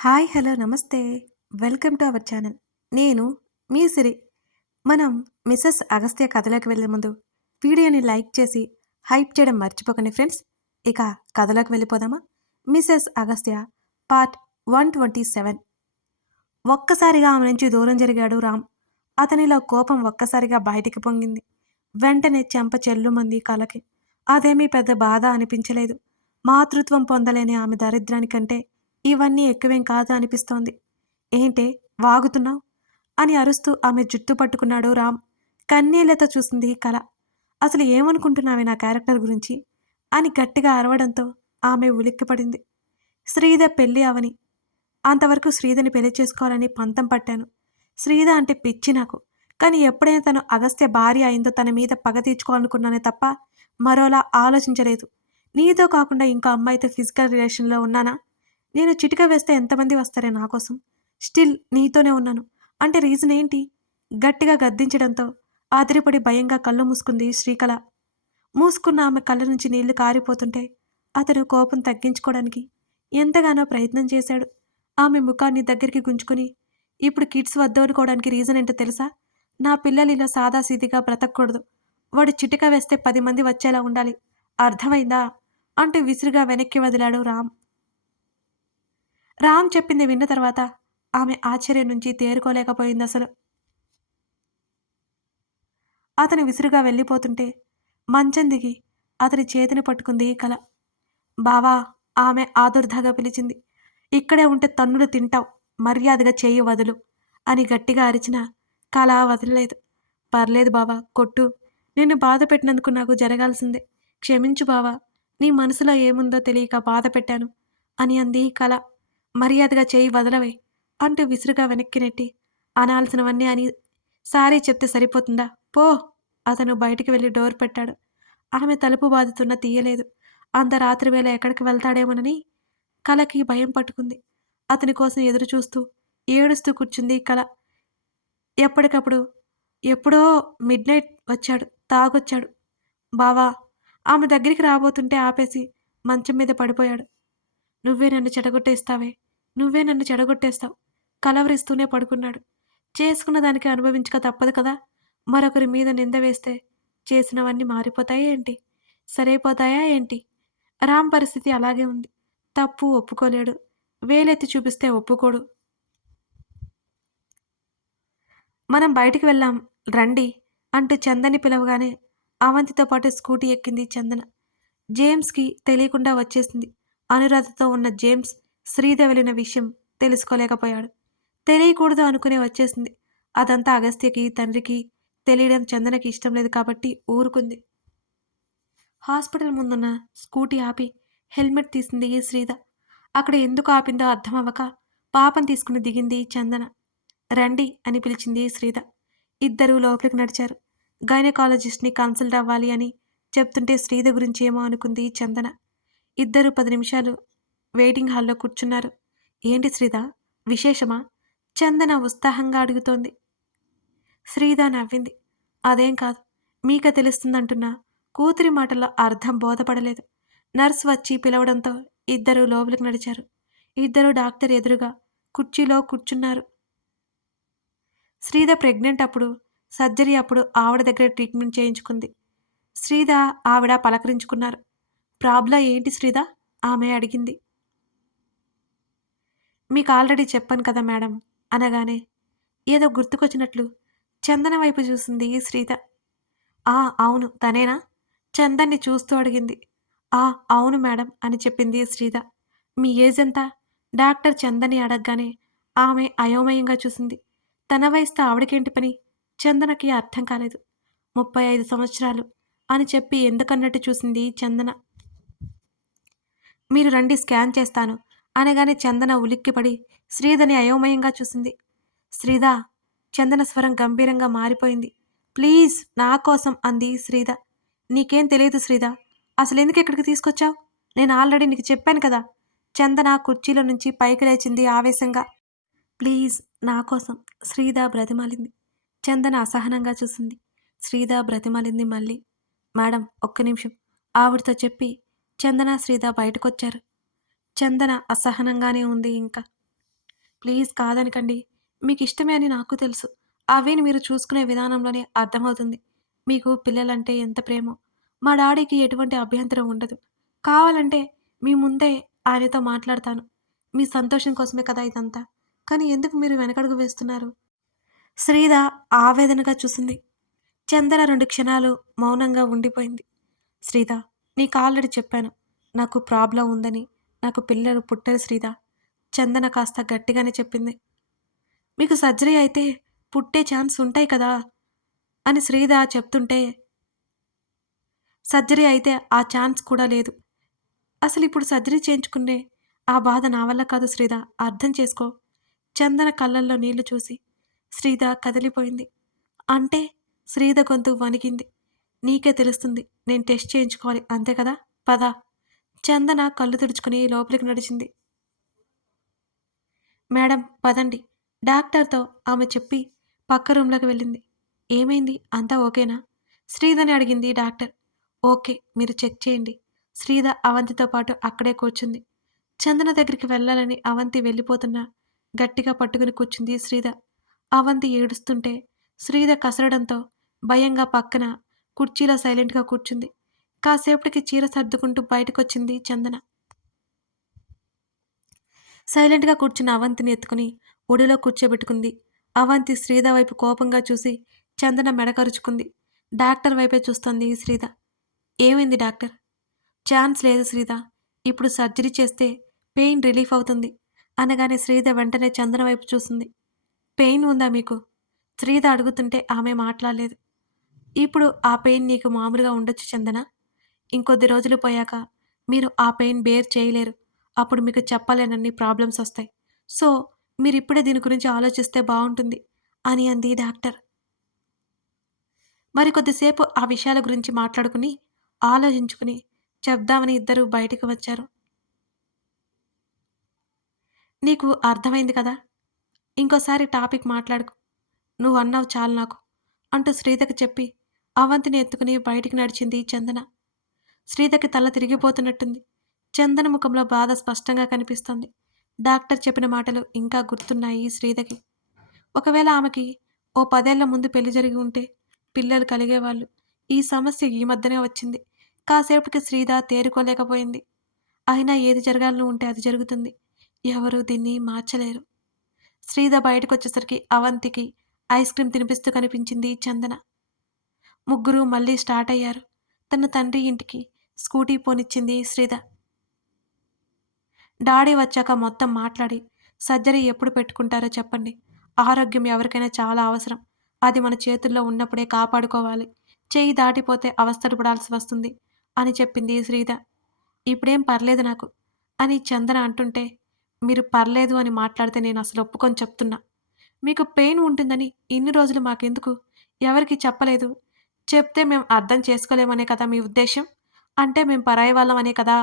Hi! Hello! నమస్తే. Welcome to our channel. నేను మీ సిరి. మనం మిసెస్ అగస్త్య కథలోకి వెళ్ళే ముందు వీడియోని లైక్ చేసి, హైప్ చేయడం మర్చిపోకండి ఫ్రెండ్స్. ఇక కథలోకి వెళ్ళిపోదామా? Mrs Agastya part 127. ఒక్కసారిగా ఆమె నుంచి దూరం జరిగాడు రామ్. అతనిలో కోపం ఒక్కసారిగా బయటికి పొంగింది. వెంటనే చెంప చెల్లుమంది కలకి. అదేమీ పెద్ద బాధ అనిపించలేదు. మాతృత్వం పొందలేని ఆమె దరిద్రానికంటే ఇవన్నీ ఎక్కువేం కాదు అనిపిస్తోంది. ఏంటే వాగుతున్నావు అని అరుస్తూ ఆమె జుట్టు పట్టుకున్నాడు రామ్. కన్నీళ్లతో చూసింది కల. అసలు ఏమనుకుంటున్నావే నా క్యారెక్టర్ గురించి అని గట్టిగా అరవడంతో ఆమె ఉలిక్కిపడింది. శ్రీధ పెళ్లి అవని. అంతవరకు శ్రీధని పెళ్లి చేసుకోవాలని పంతం పట్టాను. శ్రీధ అంటే పిచ్చి నాకు. కానీ ఎప్పుడైనా తను అగస్త్య భార్య అయిందో తన మీద పగ తీర్చుకోవాలనుకున్నానే తప్ప మరోలా ఆలోచించలేదు. నీతో కాకుండా ఇంకో అమ్మాయితో ఫిజికల్ రిలేషన్లో ఉన్నానా? నేను చిటిక వేస్తే ఎంతమంది వస్తారే నా కోసం? స్టిల్ నీతోనే ఉన్నాను. అంటే రీజన్ ఏంటి? గట్టిగా గద్దించడంతో ఆదిరిపడి భయంగా కళ్ళు మూసుకుంది శ్రీకళ. మూసుకున్న ఆమె కళ్ళ నుంచి నీళ్లు కారిపోతుంటే అతను కోపం తగ్గించుకోవడానికి ఎంతగానో ప్రయత్నం చేశాడు. ఆమె ముఖాన్ని దగ్గరికి గుంజుకుని, ఇప్పుడు కిడ్స్ వద్దనుకోవడానికి రీజన్ ఏంటో తెలుసా? నా పిల్లలు ఇలా సాదాసీదిగా బ్రతకూడదు. వాడు చిటిక వేస్తే 10 మంది వచ్చేలా ఉండాలి. అర్థమైందా? అంటూ విసురుగా వెనక్కి వదిలాడు రామ్. రామ్ చెప్పింది విన్న తర్వాత ఆమె ఆశ్చర్యం నుంచి తేరుకోలేకపోయిందసలు. అతను విసురుగా వెళ్ళిపోతుంటే మంచం దిగి అతని చేతిని పట్టుకుంది కల. బావా! ఆమె ఆదుర్దాగా పిలిచింది. ఇక్కడే ఉంటే తన్నులు తింటావు. మర్యాదగా చెయ్యి వదులు అని గట్టిగా అరిచిన కల వదలలేదు. పర్లేదు బావా, కొట్టు. నిన్ను బాధ పెట్టినందుకు నాకు జరగాల్సిందే. క్షమించు బావా. నీ మనసులో ఏముందో తెలియక బాధ పెట్టాను అని అంది కల. మర్యాదగా చెయ్యి వదలవే అంటూ విసురుగా వెనక్కి నెట్టి అనాల్సినవన్నీ అని సారీ చెప్తే సరిపోతుందా? పో! అతను బయటికి వెళ్ళి డోర్ పెట్టాడు. ఆమె తలుపు బాదుతున్నా తీయలేదు. అంత రాత్రివేళ ఎక్కడికి వెళ్తాడేమోనని కలకి భయం పట్టుకుంది. అతని కోసం ఎదురు చూస్తూ ఏడుస్తూ కూర్చుంది కల. ఎప్పటికప్పుడు ఎప్పుడో మిడ్‌నైట్ వచ్చాడు. తాగొచ్చాడు. బావా! ఆమె దగ్గరికి రాబోతుంటే ఆపేసి మంచం మీద పడిపోయాడు. నువ్వే నన్ను చెడగొట్టేస్తావే. నువ్వే నన్ను చెడగొట్టేస్తావు. కలవరిస్తూనే పడుకున్నాడు. చేసుకున్న దానికి అనుభవించక తప్పదు కదా! మరొకరి మీద నింద వేస్తే చేసినవన్నీ మారిపోతాయా ఏంటి? సరైపోతాయా ఏంటి? రామ్ పరిస్థితి అలాగే ఉంది. తప్పు ఒప్పుకోలేడు. వేలెత్తి చూపిస్తే ఒప్పుకోడు. మనం బయటికి వెళ్ళాం రండి అంటూ చందని పిలవగానే అవంతితో పాటు స్కూటీ ఎక్కింది చందన. జేమ్స్‌కి తెలియకుండా వచ్చేసింది. అనురాధతో ఉన్న జేమ్స్ శ్రీధ వెళ్ళిన విషయం తెలుసుకోలేకపోయాడు. తెలియకూడదు అనుకునే వచ్చేసింది. అదంతా అగస్త్యకి, తండ్రికి తెలియడం చందనకి ఇష్టం లేదు కాబట్టి ఊరుకుంది. హాస్పిటల్ ముందున్న స్కూటీ ఆపి హెల్మెట్ తీసింది శ్రీధ. అక్కడ ఎందుకు ఆపిందో అర్థమవ్వక పాపం తీసుకుని దిగింది చందన. రండి అని పిలిచింది శ్రీధ. ఇద్దరూ లోపలికి నడిచారు. గైనకాలజిస్ట్‌ని కన్సల్ట్ అవ్వాలి అని చెప్తుంటే శ్రీధ గురించి ఏమో అనుకుంది చందన. ఇద్దరు 10 నిమిషాలు వెయిటింగ్ హాల్‌లో కూర్చున్నారు. ఏంటి శ్రీధ? విశేషమా? చందన ఉత్సాహంగా అడుగుతోంది. శ్రీధ నవ్వింది. అదేం కాదు. మీక తెలుస్తుందంటున్నా కూతురి మాటల్లో అర్థం బోధపడలేదు. నర్స్ వచ్చి పిలవడంతో ఇద్దరూ లోపలికి నడిచారు. ఇద్దరూ డాక్టర్ ఎదురుగా కుర్చీలో కూర్చున్నారు. శ్రీధ ప్రెగ్నెంట్ అప్పుడు, సర్జరీ అప్పుడు ఆవిడ దగ్గర ట్రీట్మెంట్ చేయించుకుంది. శ్రీధ, ఆవిడ పలకరించుకున్నారు. ప్రాబ్లం ఏంటి శ్రీధ? ఆమె అడిగింది. మీకు ఆల్రెడీ చెప్పాను కదా మేడం అనగానే ఏదో గుర్తుకొచ్చినట్లు చందన వైపు చూసింది శ్రీధ. ఆ! అవును తనేనా? చందన్ని చూస్తూ అడిగింది. ఆ! అవును మేడం అని చెప్పింది శ్రీధ. మీ ఏజ్ ఎంత? డాక్టర్ చందని అడగగానే ఆమె అయోమయంగా చూసింది. తన వయసుతో ఆవిడకేంటి పని? చందనకి అర్థం కాలేదు. 35 సంవత్సరాలు అని చెప్పి ఎందుకన్నట్టు చూసింది చందన. మీరు రండి స్కాన్ చేస్తాను అనగానే చందన ఉలిక్కిపడి శ్రీధని అయోమయంగా చూసింది. శ్రీధ! చందన స్వరం గంభీరంగా మారిపోయింది. ప్లీజ్ నా కోసం అంది శ్రీధ. నీకేం తెలియదు శ్రీధ. అసలెందుకు ఇక్కడికి తీసుకొచ్చావు? నేను ఆల్రెడీ నీకు చెప్పాను కదా! చందన కుర్చీలో నుంచి పైకి లేచింది ఆవేశంగా. ప్లీజ్ నా కోసం శ్రీధ బ్రతిమాలింది. చందన అసహనంగా చూసింది. శ్రీధ బ్రతిమాలింది మళ్ళీ. మేడం ఒక్క నిమిషం ఆవిడతో చెప్పి చందన శ్రీధ బయటకొచ్చారు. చందన అసహనంగానే ఉంది ఇంకా. ప్లీజ్ కాదనకండి. మీకిష్టమే అని నాకు తెలుసు. అవిని మీరు చూసుకునే విధానంలోనే అర్థమవుతుంది. మీకు పిల్లలంటే ఎంత ప్రేమో. మా డాడీకి ఎటువంటి అభ్యంతరం ఉండదు. కావాలంటే మీ ముందే ఆయనతో మాట్లాడతాను. మీ సంతోషం కోసమే కదా ఇదంతా. కానీ ఎందుకు మీరు వెనకడుగు వేస్తున్నారు? శ్రీద ఆవేదనగా చూసింది. చందన 2 క్షణాలు మౌనంగా ఉండిపోయింది. శ్రీద, నీకు ఆల్రెడీ చెప్పాను. నాకు ప్రాబ్లమ్ ఉందని. నాకు పిల్లలు పుట్టరు శ్రీద. చందన కాస్త గట్టిగానే చెప్పింది. మీకు సర్జరీ అయితే పుట్టే ఛాన్స్ ఉంటాయి కదా! అని శ్రీద చెప్తుంటే, సర్జరీ అయితే ఆ ఛాన్స్ కూడా లేదు. అసలిప్పుడు సర్జరీ చేయించుకునే ఆ బాధ నా వల్ల కాదు శ్రీద. అర్థం చేసుకో. చందన కళ్ళల్లో నీళ్లు చూసి శ్రీద కదిలిపోయింది. అంటే శ్రీద గొంతు వణికింది. నీకే తెలుస్తుంది. నేను టెస్ట్ చేయించుకోవాలి అంతే కదా! పద. చందన కళ్ళు తుడుచుకుని లోపలికి నడిచింది. మేడం పదండి. డాక్టర్‌తో ఆమె చెప్పి పక్క రూమ్‌లోకి వెళ్ళింది. ఏమైంది? అంతా ఓకేనా? శ్రీదని అడిగింది డాక్టర్. ఓకే. మీరు చెక్ చేయండి. శ్రీద అవంతితో పాటు అక్కడే కూర్చుంది. చందన దగ్గరికి వెళ్ళాలని అవంతి వెళ్ళిపోతున్నా గట్టిగా పట్టుకుని కూర్చుంది శ్రీద. అవంతి ఏడుస్తుంటే శ్రీద కసరడంతో భయంగా పక్కన కుర్చీలో సైలెంట్‌గా కూర్చుంది. కాసేపటికి చీర సర్దుకుంటూ బయటకొచ్చింది చందన. సైలెంట్‌గా కూర్చున్న అవంతిని ఎత్తుకుని ఒడిలో కూర్చోబెట్టుకుంది. అవంతి శ్రీద వైపు కోపంగా చూసి చందన మెడ కరుచుకుంది. డాక్టర్ వైపే చూస్తోంది శ్రీద. ఏమైంది డాక్టర్? ఛాన్స్ లేదు శ్రీద. ఇప్పుడు సర్జరీ చేస్తే పెయిన్ రిలీఫ్ అవుతుంది. అనగానే శ్రీద వెంటనే చందన వైపు చూసింది. పెయిన్ ఉందా మీకు? శ్రీద అడుగుతుంటే ఆమె మాట్లాడలేదు. ఇప్పుడు ఆ పెయిన్ నీకు మామూలుగా ఉండొచ్చు చందన. ఇంకొద్ది రోజులు పోయాక మీరు ఆ పెయిన్ బేర్ చేయలేరు. అప్పుడు మీకు చెప్పలేనన్ని ప్రాబ్లమ్స్ ఒస్తాయి. సో, మీరిప్పుడే దీని గురించి ఆలోచిస్తే బావుంటుంది అని అంది డాక్టర్. మరి కొద్దిసేపు ఆ విషయాల గురించి మాట్లాడుకుని, ఆలోచించుకుని చెప్దామని ఇద్దరూ బయటికి వచ్చారు. నీకు అర్థమైంది కదా! ఇంకోసారి టాపిక్ మాట్లాడకు. నువ్వన్నావు చాలు నాకు అంటూ శ్రీతకి చెప్పి అవంతిని ఎత్తుకుని బయటికి నడిచింది చందన. శ్రీతకి తల తిరిగిపోతున్నట్టుంది. చందన ముఖంలో బాధ స్పష్టంగా కనిపిస్తోంది. డాక్టర్ చెప్పిన మాటలు ఇంకా గుర్తున్నాయి శ్రీతకి. ఒకవేళ ఆమెకి ఓ 10 ఏళ్ల ముందు పెళ్లి జరిగి ఉంటే పిల్లలు కలిగేవాళ్ళు. ఈ సమస్య ఈ మధ్యనే వచ్చింది. కాసేపటికి శ్రీద తేరుకోలేకపోయింది. అయినా ఏది జరగాలని ఉంటే అది జరుగుతుంది. ఎవరూ దీన్ని మార్చలేరు. శ్రీద బయటకొచ్చేసరికి అవంతికి ఐస్ క్రీమ్ తినిపిస్తూ కనిపించింది చందన. ముగ్గురు మళ్ళీ స్టార్ట్ అయ్యారు. తన తండ్రి ఇంటికి స్కూటీ పోనిచ్చింది శ్రీద. డాడీ వచ్చాక మొత్తం మాట్లాడి సర్జరీ ఎప్పుడు పెట్టుకుంటారో చెప్పండి. ఆరోగ్యం ఎవరికైనా చాలా అవసరం. అది మన చేతుల్లో ఉన్నప్పుడే కాపాడుకోవాలి. చెయ్యి దాటిపోతే అవస్థలు పడాల్సి వస్తుంది అని చెప్పింది శ్రీద. ఇప్పుడేం పర్లేదు నాకు అని చందన అంటుంటే, మీరు పర్లేదు అని మాట్లాడితే నేను అసలు ఒప్పుకొని చెప్తున్నా. మీకు పెయిన్ ఉంటుందని ఇన్ని రోజులు మాకెందుకు? ఎవరికీ చెప్పలేదు. చెప్తే మేం అర్థం చేసుకోలేమనే కదా మీ ఉద్దేశ్యం? అంటే మేం పరాయి వాళ్ళమనే కదా?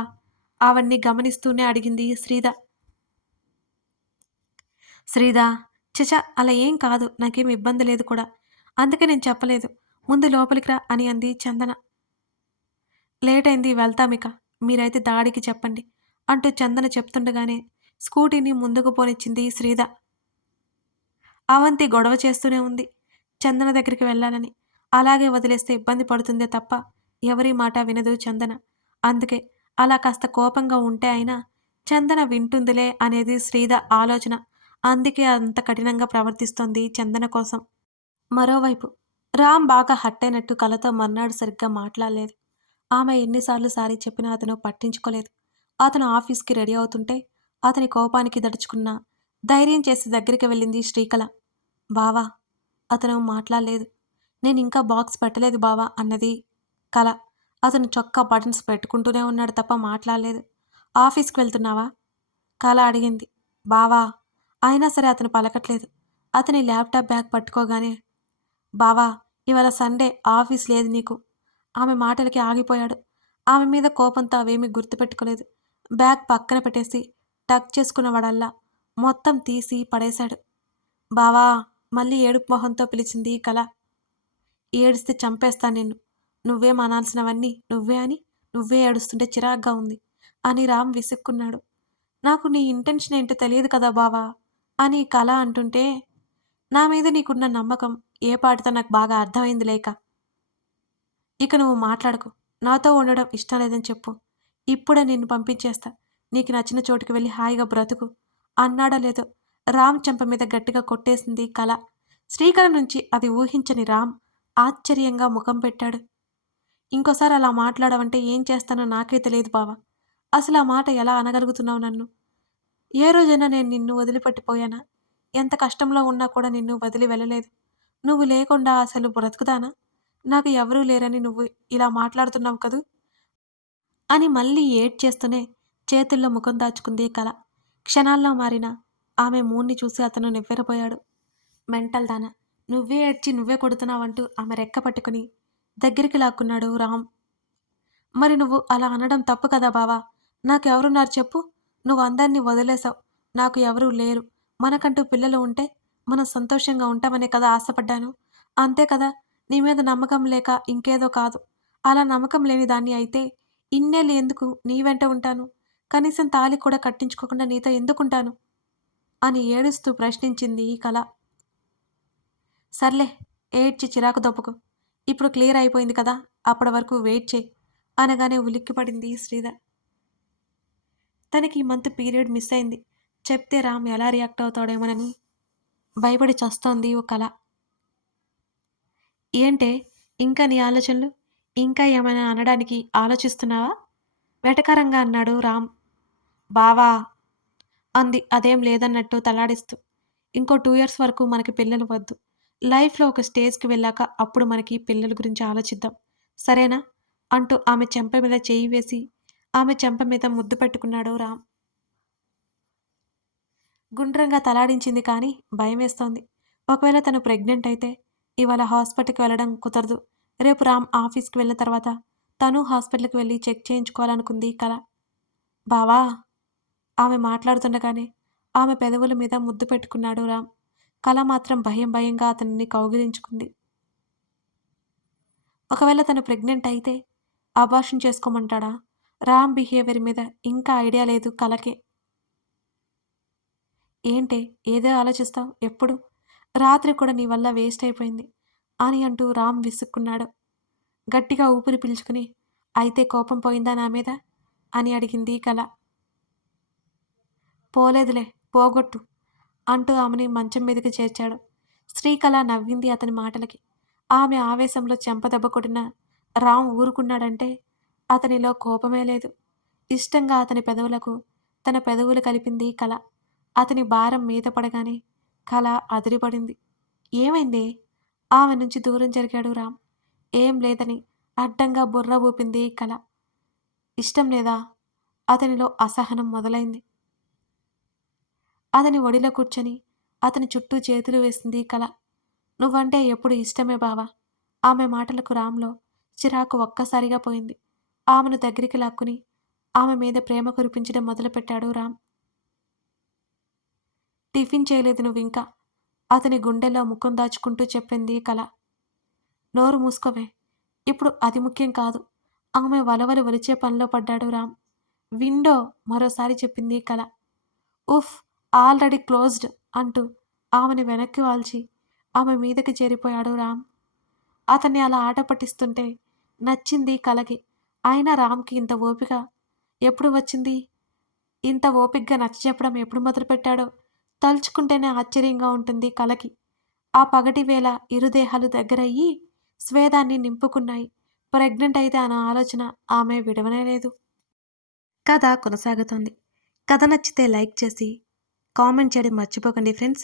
అవన్నీ గమనిస్తూనే అడిగింది శ్రీద. శ్రీదా! ఛ! అలా ఏం కాదు. నాకేం ఇబ్బంది లేదు కూడా. అందుకే నేను చెప్పలేదు. ముందు లోపలికి రా అని అంది చందన. లేటయింది వెళ్తామిక. మీరైతే డాడీకి చెప్పండి అంటూ చందన చెప్తుండగానే స్కూటీని ముందుకు పోనిచ్చింది శ్రీద. అవంతి గొడవ చేస్తూనే ఉంది. చందన దగ్గరికి వెళ్ళాలని. అలాగే వదిలేస్తే ఇబ్బంది పడుతుందే తప్ప ఎవరి మాట వినదు చందన. అందుకే అలా కాస్త కోపంగా ఉంటే అయినా చందన వింటుందిలే అనేది శ్రీద ఆలోచన. అందుకే అంత కఠినంగా ప్రవర్తిస్తోంది చందన కోసం. మరోవైపు రామ్ బాగా హట్టయినట్టు కలతో మర్నాడు సరిగ్గా మాట్లాడలేదు. ఆమె ఎన్నిసార్లు సారీ చెప్పినా అతను పట్టించుకోలేదు. అతను ఆఫీస్‌కి రెడీ అవుతుంటే అతని కోపానికి దడుచుకున్న ధైర్యం చేసి దగ్గరికి వెళ్ళింది శ్రీకళ. బావా! అతను మాట్లాడలేదు. నేనింకా బాక్స్ పెట్టలేదు బావా అన్నది కళ. అతను చొక్కా బటన్స్ పెట్టుకుంటూనే ఉన్నాడు తప్ప మాట్లాడలేదు. ఆఫీస్‌కి వెళ్తున్నావా? కళ అడిగింది. బావా! అయినా సరే అతను పలకట్లేదు. అతని ల్యాప్‌టాప్ బ్యాగ్ పట్టుకోగానే బావా! ఇవాళ సండే ఆఫీస్ లేదు నీకు. ఆమె మాటలకి ఆగిపోయాడు. ఆమె మీద కోపంతో అవేమీ గుర్తుపెట్టుకోలేదు. బ్యాగ్ పక్కన పెట్టేసి టక్ చేసుకున్నవాడల్లా మొత్తం తీసి పడేశాడు. బావా! మళ్ళీ ఏడుపు మొహంతో పిలిచింది కళ. ఏడిస్తే చంపేస్తా నిన్ను. నువ్వేం అనాల్సినవన్నీ నువ్వే అని నువ్వే ఏడుస్తుంటే చిరాగ్గా ఉంది అని రామ్ విసుక్కున్నాడు. నాకు నీ ఇంటెన్షన్ ఏంటో తెలియదు కదా బావా! అని కళ అంటుంటే, నా మీద నీకున్న నమ్మకం ఏ పాటితో నాకు బాగా అర్థమైంది లేక. ఇక నువ్వు మాట్లాడకు. నాతో ఉండడం ఇష్టం లేదని చెప్పు. ఇప్పుడే నిన్ను పంపించేస్తా. నీకు నచ్చిన చోటుకి వెళ్ళి హాయిగా బ్రతుకు. అన్నాడో లేదో రామ్ చెంప మీద గట్టిగా కొట్టేసింది కళ. శ్రీకళ నుంచి అది ఊహించని రామ్ ఆశ్చర్యంగా ముఖం పెట్టాడు. ఇంకోసారి అలా మాట్లాడవంటే ఏం చేస్తానో నాకే తెలియదు బావ. అసలు ఆ మాట ఎలా అనగలుగుతున్నావు నన్ను? ఏ రోజైనా నేను నిన్ను వదిలిపెట్టిపోయానా? ఎంత కష్టంలో ఉన్నా కూడా నిన్ను వదిలి వెళ్ళలేదు. నువ్వు లేకుండా అసలు బ్రతుకుతానా? నాకు ఎవరూ లేరని నువ్వు ఇలా మాట్లాడుతున్నావు కదూ! అని మళ్ళీ ఏడ్చేస్తూనే చేతుల్లో ముఖం దాచుకుంది కళ. క్షణాల్లో మారిన ఆమె మూడ్ని చూసి అతను నివ్వెరపోయాడు. మెంటల్ దానా! నువ్వే ఏడ్చి నువ్వే కొడుతున్నావంటూ ఆమె రెక్క పట్టుకుని దగ్గరికి లాక్కున్నాడు రామ్. మరి నువ్వు అలా అనడం తప్పు కదా బావా! నాకెవరున్నారు చెప్పు? నువ్వు అందరినీ వదిలేసావు. నాకు ఎవరూ లేరు. మనకంటూ పిల్లలు ఉంటే మనం సంతోషంగా ఉంటామనే కదా ఆశపడ్డాను. అంతే కదా! నీ మీద నమ్మకం లేక ఇంకేదో కాదు. అలా నమ్మకం లేని దాన్ని అయితే ఇన్నేళ్ళు ఎందుకు నీ వెంట ఉంటాను? కనీసం తాళి కూడా కట్టించుకోకుండా నీతో ఎందుకుంటాను? అని ఏడుస్తూ ప్రశ్నించింది కళ. సర్లే ఏడ్చి చిరాకు దొబ్బకు. ఇప్పుడు క్లియర్ అయిపోయింది కదా! అప్పటి వరకు వెయిట్ చెయి అనగానే ఉలిక్కిపడింది శ్రీధర్. తనకి ఈ మంత్ పీరియడ్ మిస్ అయింది. చెప్తే రామ్ ఎలా రియాక్ట్ అవుతాడేమోనని భయపడి చస్తోంది ఓ కళ. ఏంటే ఇంకా నీ ఆలోచనలు? ఇంకా ఏమైనా అనడానికి ఆలోచిస్తున్నావా? వెటకారంగా అన్నాడు రామ్. బావా అంది అదేం లేదన్నట్టు తలాడిస్తూ. ఇంకో 2 ఇయర్స్ వరకు మనకి పిల్లలు వద్దు. లైఫ్‌లో ఒక స్టేజ్‌కి వెళ్ళాక అప్పుడు మనకి పిల్లల గురించి ఆలోచిద్దాం. సరేనా? అంటూ ఆమె చెంప మీద చెయ్యి వేసి ఆమె చెంప మీద ముద్దు పెట్టుకున్నాడు రామ్. గుండ్రంగా తలాడించింది కానీ భయమేస్తోంది. ఒకవేళ తను ప్రెగ్నెంట్ అయితే ఇవాళ హాస్పిటల్‌కి వెళ్ళడం కుదరదు. రేపు రామ్ ఆఫీస్‌కి వెళ్ళిన తర్వాత తను హాస్పిటల్‌కి వెళ్లి చెక్ చేయించుకోవాలనుకుంది కల. బావా ఆమె మాట్లాడుతుండగానే ఆమె పెదవుల మీద ముద్దు పెట్టుకున్నాడు రామ్. కల మాత్రం భయం భయంగా అతనిని కౌగిలించుకుంది. ఒకవేళ తను ప్రెగ్నెంట్ అయితే అబార్షన్ చేసుకోమంటాడా? రామ్ బిహేవియర్ మీద ఇంకా ఐడియా లేదు కలకే. ఏంటే ఏదో ఆలోచిస్తావు ఎప్పుడు? రాత్రి కూడా నీ వల్ల వేస్ట్ అయిపోయింది అని అంటూ రామ్ విసుక్కున్నాడు. గట్టిగా ఊపిరి పీల్చుకుని అయితే కోపం పోయిందా నా మీద అని అడిగింది కల. పోలేదులే పోగొట్టు అంటూ ఆమెని మంచం మీదకి చేర్చాడు. శ్రీకళ నవ్వింది అతని మాటలకి. ఆమె ఆవేశంలో చెంపదెబ్బ కొట్టిన రామ్ ఊరుకున్నాడంటే అతనిలో కోపమే లేదు. ఇష్టంగా అతని పెదవులకు తన పెదవులు కలిపింది కళ. అతని భారం మీద పడగానే కళ అదిరిపడింది. ఏమైందే? ఆమె నుంచి దూరం జరిగాడు రామ్. ఏం లేదని అడ్డంగా బుర్ర ఊపింది కళ. ఇష్టం లేదా? అతనిలో అసహనం మొదలైంది. అతని ఒడిలో కూర్చొని అతని చుట్టూ చేతులు వేసింది కళ. నువ్వంటే ఎప్పుడు ఇష్టమే బావా. ఆమె మాటలకు రామ్లో చిరాకు ఒక్కసారిగా పోయింది. ఆమెను దగ్గరికి లాక్కుని ఆమె మీద ప్రేమ కురిపించడం మొదలుపెట్టాడు రామ్. టిఫిన్ చేయలేదు నువ్వింకా అతని గుండెల్లో ముఖం దాచుకుంటూ చెప్పింది కళ. నోరు మూసుకోవే. ఇప్పుడు అది ముఖ్యం కాదు. ఆమె వలవలు ఒలిచే పనిలో పడ్డాడు రామ్. విండో మరోసారి చెప్పింది కళ. ఉఫ్ ఆల్రెడీ క్లోజ్డ్ అంటూ ఆమెను వెనక్కి వాల్చి ఆమె మీదకి చేరిపోయాడు రామ్. అతన్ని అలా ఆట పట్టిస్తుంటే నచ్చింది కలకి. అయినా రామ్కి ఇంత ఓపిక ఎప్పుడు వచ్చింది? ఇంత ఓపిగ్గా నచ్చచెప్పడం ఎప్పుడు మొదలుపెట్టాడో తలుచుకుంటేనే ఆశ్చర్యంగా ఉంటుంది కలకి. ఆ పగటి వేళ ఇరు దేహాలు దగ్గరయ్యి స్వేదాన్ని నింపుకున్నాయి. ప్రెగ్నెంట్ అయితే అన్న ఆలోచన ఆమె విడవనేలేదు. కథ కొనసాగుతోంది. కథ నచ్చితే లైక్ చేసి కామెంట్ చేయడం మర్చిపోకండి ఫ్రెండ్స్.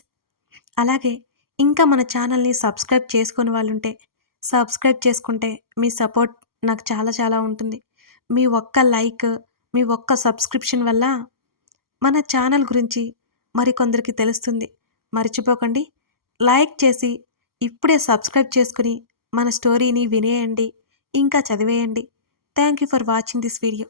అలాగే ఇంకా మన ఛానల్ని సబ్స్క్రైబ్ చేసుకొని వాళ్ళుంటే సబ్స్క్రైబ్ చేసుకుంటే మీ సపోర్ట్ నాకు చాలా చాలా ఉంటుంది. మీ ఒక్క లైక్, మీ ఒక్క సబ్స్క్రిప్షన్ వల్ల మన ఛానల్ గురించి మరికొందరికి తెలుస్తుంది. మర్చిపోకండి లైక్ చేసి ఇప్పుడే సబ్స్క్రైబ్ చేసుకుని మన స్టోరీని వినేయండి, ఇంకా చదివేయండి. Thank you for watching this video.